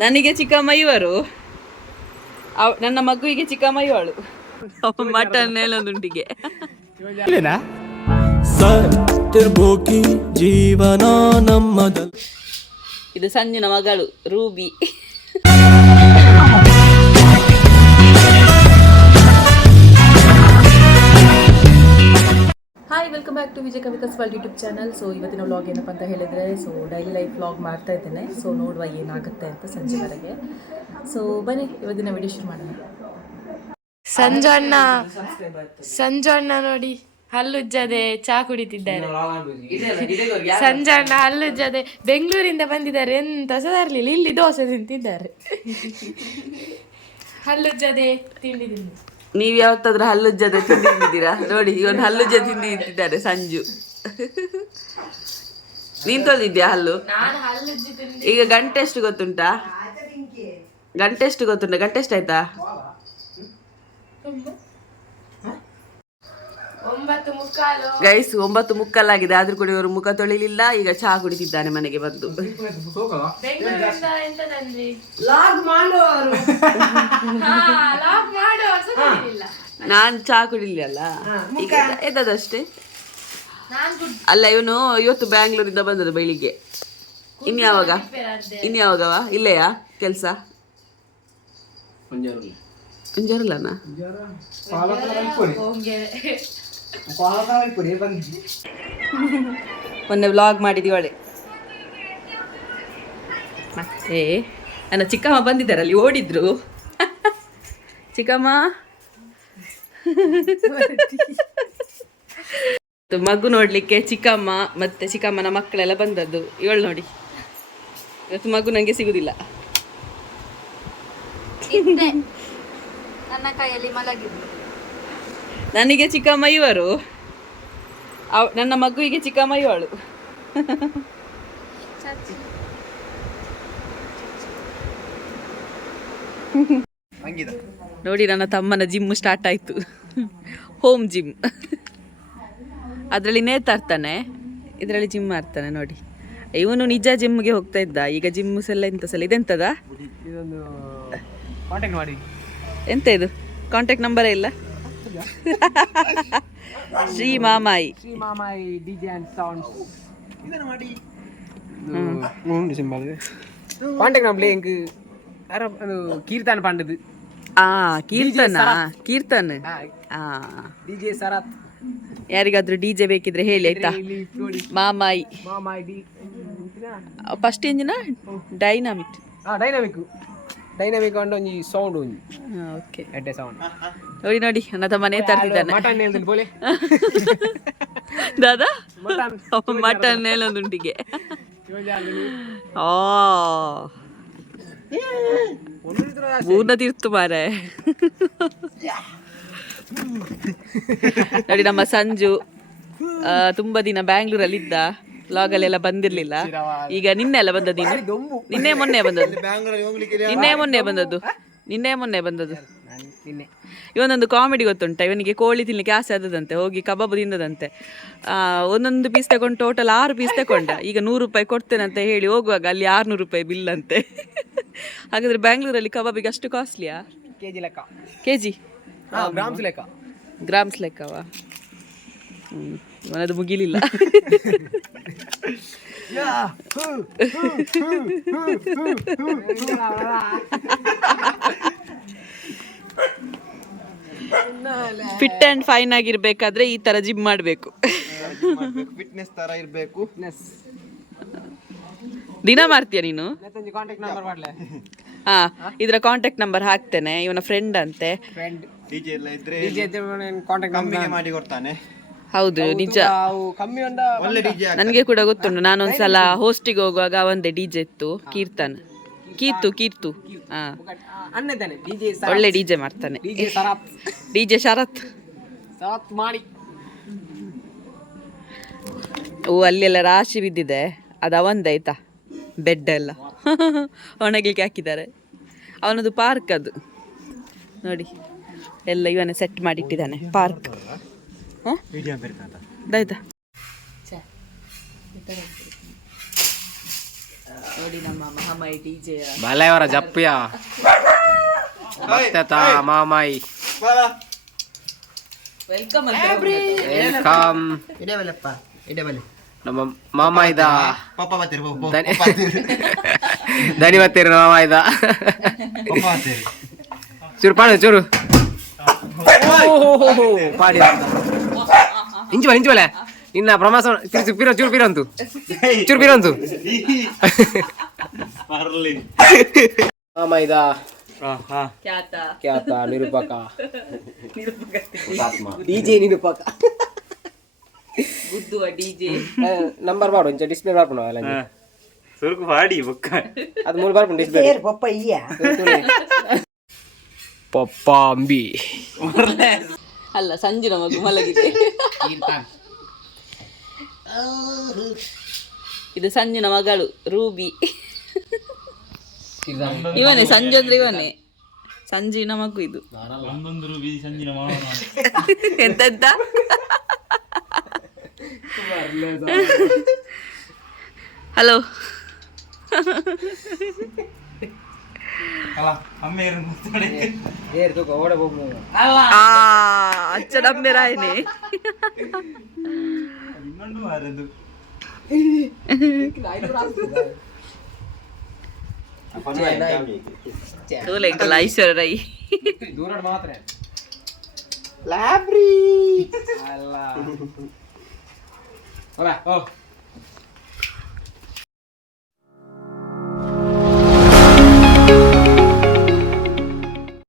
ನನಗೆ ಚಿಕ್ಕಮ್ಮ ಇವರು ಅವ್ ನನ್ನ ಮಗುವಿಗೆ ಚಿಕ್ಕಮ್ಮ ಇವಳು ಮಟನ್ ಎಲ್ಲೊಂದುಂಟಿಗೆ ಸತ್ತಿರ್ಬೋಕಿ ಜೀವನ ನಮ್ಮದ ಇದು ಸಂಜಿನ ಮಗಳು Ruby. Hi welcome back to Vijaya Kavitha's world YouTube channel so ಇವತ್ತಿನ ವ್ಲಾಗ್ ಏನಪ್ಪ ಅಂತ ಹೇಳಿದರೆ ಸೊ ಡೈಲಿ ಲೈಫ್ ವ್ಲಾಗ್ ಮಾಡ್ತಾ ಇದ್ದೇನೆ. ಸೊ ನೋಡುವ ಏನಾಗುತ್ತೆ ಅಂತ ಸಂಜೆವರೆಗೆ. ಸೊ ಬನ್ನಿ ಇವತ್ತಿನ ವಿಡಿಯೋ ಶುರು ಮಾಡೋಣ. ಸಂಜಣ್ಣ ಸಂಜಣ್ಣ ನೋಡಿ ಹಲ್ಲುಜ್ಜದೆ ಚಾ ಕುಡಿತಿದ್ದಾರೆ. ಸಂಜಣ್ಣ ಹಲ್ಲುಜ್ಜದೆ ಬೆಂಗಳೂರಿಂದ ಬಂದಿದ್ದಾರೆ. ಎಂತ ಸಹ ತರಲಿಲ್ಲ ಇಲ್ಲಿ ದೋಸೆ ತಿಂತಿದ್ದಾರೆ. ಹಲ್ಲುಜ್ಜದೆ ತಿಂಡಿ ತಿಂದು ನೀವು ಯಾವತ್ತಾದ್ರೂ ಹಲ್ಲುಜ್ಜದ ತಿಂದಿದ್ದೀರಾ? ನೋಡಿ ಇವನು ಹಲ್ಲುಜ್ಜ ತಿಂದು ಇದ್ದಿದ್ದಾರೆ ಸಂಜು. ನೀನ್ ತೊಳೆದಿದ್ಯಾ ಹಲ್ಲು? ಈಗ ಗಂಟೆ ಎಷ್ಟು ಗೊತ್ತುಂಟಾ? ಗಂಟೆ ಎಷ್ಟು ಗೊತ್ತುಂಟಾ? ಗಂಟೆ ಎಷ್ಟಾಯ್ತಾ ಒಂಬತ್ತು ಮುಕ್ಕಾಲು. ಗೈಸ್ ಒಂಬತ್ತು ಮುಕ್ಕಲ್ಲಾಗಿದೆ ಆದ್ರೂ ಕೂಡ ಇವರು ಮುಖ ತೊಳಿಲಿಲ್ಲ. ಈಗ ಚಹಾ ಕುಡಿತಿದ್ದಾನೆ ಮನೆಗೆ ಬಂದು. ನಾನ್ ಚಹಾ ಕುಡಿಲಿಲ್ಲ ಈಗ ಎದ್ದದಷ್ಟೇ ಅಲ್ಲ ಇವನು ಇವತ್ತು ಬ್ಯಾಂಗ್ಳೂರಿಂದ ಬಂದದ್ದು ಬೆಳಿಗ್ಗೆ. ಇನ್ಯಾವಾಗ ಯಾವಾಗ? ಇನ್ ಯಾವಾಗವ? ಇಲ್ಲೆಯಾ ಕೆಲ್ಸ? ಮೊನ್ನೆ ವ್ಲಾಗ್ ಮಾಡಿದೀವಳೆ ಮತ್ತೆ ನನ್ನ ಚಿಕ್ಕಮ್ಮ ಬಂದಿದ್ದಾರಲ್ಲಿ ಓಡಿದ್ರು. ಚಿಕ್ಕಮ್ಮ? ಮಗು ನೋಡ್ಲಿಕ್ಕೆ ಚಿಕ್ಕಮ್ಮ ಮತ್ತೆ ಚಿಕ್ಕಮ್ಮನ ಮಕ್ಕಳೆಲ್ಲ ಬಂದದ್ದು. ಇವಳು ನೋಡಿ. ಇವತ್ತು ಮಗು ನಂಗೆ ಸಿಗುದಿಲ್ಲ. ನನ್ನ ಕೈಯಲ್ಲಿ ಮಲಗಿದ್ದು ನನಗೆ ಚಿಕ್ಕಮ್ಮ ಇವರು. ಅವ್- ನನ್ನ ಮಗುವಿಗೆ ಚಿಕ್ಕಮ್ಮ ಇವಳು. ನೋಡಿ ನನ್ನ ತಮ್ಮನ ಜಿಮ್ ಸ್ಟಾರ್ಟ್ ಆಯ್ತು. ಹೋಮ್ ಜಿಮ್ ಅದರಲ್ಲಿ ನೇತಾಡ್ತಾನೆ ಇದರಲ್ಲಿ ಜಿಮ್ ಮಾಡ್ತಾನೆ ನೋಡಿ. ಇವನು ನಿಜ ಜಿಮ್ಗೆ ಹೋಗ್ತಾ ಇದ್ದ. ಈಗ ಜಿಮ್ಸ್ ಎಲ್ಲ ಎಂತ ಸಲ ಇದೆಂತದ? ಮಾಡಿ. ಎಂತ ಇದು? ಕಾಂಟ್ಯಾಕ್ಟ್ ನಂಬರ್ ಇಲ್ಲ? Shri Mamayi. Shri Mamayi D J and sounds. ಪಂಡದು ಆ ಕೀರ್ತನ ಕೀರ್ತನ್. ಆ. ಡಿಜೆ ಸರತ್. ಯಾರಿಗಾದ್ರೂ ಡಿಜೆ ಬೇಕಿದ್ರೆ ಹೇಳಿ ಆಯ್ತಾ? ಮಾಮಾಯಿ. ಫಸ್ಟ್ ಇಂಜಿನ ಡೈನಾಮಿಕ್ ಡೈನಾಮಿಕ್ ಡೈನಾಮಿಕ್ ಒಂಜಿ ಸೌಂಡ್ ಒಂಜಿ ಓಕೆ ಎಡ್ಡೆ ಸೌಂಡ್ ನೋಡಿ ನೋಡಿ ನನ್ನ ತಮ್ಮನೇ ತರ್ತಿದ್ದಾನೆ ಮಟನ್ ಹೇಳ್ತೀನಿ ಬೋಲೆ. ದಾದಾ? ಮಟನ್. ಮಟನ್ ಎಲ್ಲೊಂದುಂಟಿಗೆ ಆ ಪೂರ್ಣ ತೀರ್ತು ಮಾರೆ ನೋಡಿ ನಮ್ಮ ಸಂಜು ಆ, ತುಂಬಾ ದಿನ ಬ್ಯಾಂಗ್ಳೂರಲ್ಲಿ ಇದ್ದ ಎಲ್ಲ ಬಂದಿರ್ಲಿಲ್ಲ. ಈಗ ನಿನ್ನೆ ಎಲ್ಲ ಬಂದದ್ದು ನಿನ್ನೆ ಮೊನ್ನೆ ಬಂದದ್ದು. ನಿನ್ನೆ ಮೊನ್ನೆ ಬಂದದ್ದು. ನಿನ್ನೆ ಮೊನ್ನೆ ಬಂದದ್ದು. ನಿನ್ನೆ ಇವನೊಂದು ಕಾಮಿಡಿ ಗೊತ್ತುಂಟ ಇವನಿಗೆ ಕೋಳಿ ತಿನ್ಲಿಕ್ಕೆ ಆಸೆ ಆದದಂತೆ ಹೋಗಿ ಕಬಾಬ್ ತಿಂದದಂತೆ ಒಂದೊಂದು ಪೀಸ್ ತಗೊಂಡು ಟೋಟಲ್ ಆರು ಪೀಸ್ ತಗೊಂಡ ಈಗ ನೂರು ರೂಪಾಯಿ ಕೊಡ್ತೇನೆ ಅಂತ ಹೇಳಿ ಹೋಗುವಾಗ ಅಲ್ಲಿ ಆರ್ನೂರು ರೂಪಾಯಿ ಬಿಲ್ ಅಂತೆ ಹಾಗಾದ್ರೆ ಬ್ಯಾಂಗ್ಳೂರಲ್ಲಿ ಕಬಾಬಿಗೆ ಅಷ್ಟು ಕಾಸ್ಟ್ಲಿಯಾ ಕೆ ಜಿ ಲೆಕ್ಕ ಕೆ ಜಿ ಗ್ರಾಮ್ಸ್ ಲೆಕ್ಕ ಗ್ರಾಮ್ಸ್ ಲೆಕ್ಕವಾ ಇವನದು ಮುಗಿಲಿಲ್ಲ ಫಿಟ್ ಅಂಡ್ ಫೈನ್ ಆಗಿರ್ಬೇಕಾದ್ರೆ ಈ ತರ ಜಿಮ್ ಮಾಡಬೇಕು. ಫಿಟ್ನೆಸ್ ತರ ಇರಬೇಕು. ದಿನ ಮಾಡ್ತೀಯ ನೀನು? ನೆತ್ತೊಂಜಿ ಕಾಂಟ್ಯಾಕ್ಟ್ ನಂಬರ್ ಮಾಡಲೆ. ಹಾ ಇದರ ಕಾಂಟ್ಯಾಕ್ಟ್ ನಂಬರ್ ಹಾಕ್ತೇನೆ ಇವನ ಫ್ರೆಂಡ್ ಅಂತೆ. ಫ್ರೆಂಡ್ ಡಿಜೆ ಎಲ್ಲ ಇದ್ರೆ ಡಿ ಜೆ ಕಾಂಟ್ಯಾಕ್ಟ್ ಕಮ್ಮಿಗೆ ಮಾಡಿ ಕೊಡ್ತಾನೆ. ಹೌದು ನಿಜ. ನನಗೆ ಕೂಡ ಗೊತ್ತುಂಟು ನಾನೊಂದ್ಸಲ ಹೋಸ್ಟಿಗೆ ಹೋಗುವಾಗ ಒಂದೇ ಡಿಜೆ ಇತ್ತು ಕೀರ್ತನ್. ಕೀರ್ತು ಕೀರ್ತು. ಹಾ ಅನ್ನದಾನೆ ಡಿ ಜೆ ಒಳ್ಳೆ ಡಿಜೆ ಮಾಡ್ತಾನೆ. D J DJ Sharath. Sarath ಮಾಡಿ. ಓ ಅಲ್ಲೆಲ್ಲ ರಾಶಿ ಬಿದ್ದಿದೆ. ಅದು ಅವಂದೇ ಆಯ್ತಾ? ಬೆಡ್ ಎಲ್ಲ. ಒಣಗಲಿಕ್ಕೆ ಹಾಕಿದ್ದಾರೆ. ಅವನದು ಪಾರ್ಕ್ ಅದು. ನೋಡಿ ಎಲ್ಲ ಇವನೇ ಸೆಟ್ ಮಾಡಿಟ್ಟಿದ್ದಾನೆ ಪಾರ್ಕ್. ಹಾಂ ಆಯ್ತಾ ನೋಡಿ ನಮ್ಮ ಮಹಾಮೈ ಡಿ ಜೆ ಬಲೆಯವರ ಜಪ್ಪಿಯ ಭಕ್ತತ ಮಾಮಾಯಿ. ವೆಲ್ಕಮ್ ವೆಲ್ಕಮ್ ನಮ್ಮ ಮಾಮ ಇದ ಪಪ್ಪ ಬತ್ತೀರಿ ಧನಿ ಧನಿ ಬತ್ತೀರಿ ಮಾಮ ಇದ ಪಪ್ಪ ಬತ್ತೀರಿ ಚೂರು ಪಾಡು ಚೂರು. ಪಾಡಿ. ಇಂಚು ಬಲ ಇಂಚು ಬಲ ನಿನ್ನ ಪ್ರಮಾಸ ತಿರುಚು ಪಿರೋ ಚೂರು ಪಿರಂತು. ಚೂರು ಪಿರಂತು. ಮಾಮ ಇದ ಖ್ಯಾತ. ನಿರೂಪಕ. ಡಿಜೆ ನಿರೂಪಕ. ಗುದ್ದುವ ಡಿಜೆ ನಂಬರ್ ಮಾಡು ಇಂಚ ಡಿಸ್ಪ್ಲೇ ಮಾಡ್ಕೊಂಡು ಅಲ್ಲ ಸುರುಕು ಮಾಡಿ ಬುಕ್ಕ. ಅದು ಮೂರು ಬರ್ಕೊಂಡು ಡಿಸ್ಪ್ಲೇ ಪಪ್ಪ ಅಂಬಿ ಅಲ್ಲ ಸಂಜಿನ ಮಗು ಮಲಗಿದೆ. ಇದು ಸಂಜಿನ ಮಗಳು ರೂಬಿ. ಇವನೇ ಸಂಜು ಅಂದ್ರೆ ಇವನೇ. ಸಂಜಿನ ಮಗು ಇದು. ಎಂತೆಂತ? ಹಲೋ. ಆ ಐಶ್ವರ್ಯ ರೈ ದೂರ ಮಾತ್ರ ಅಲ್ಲ ಓ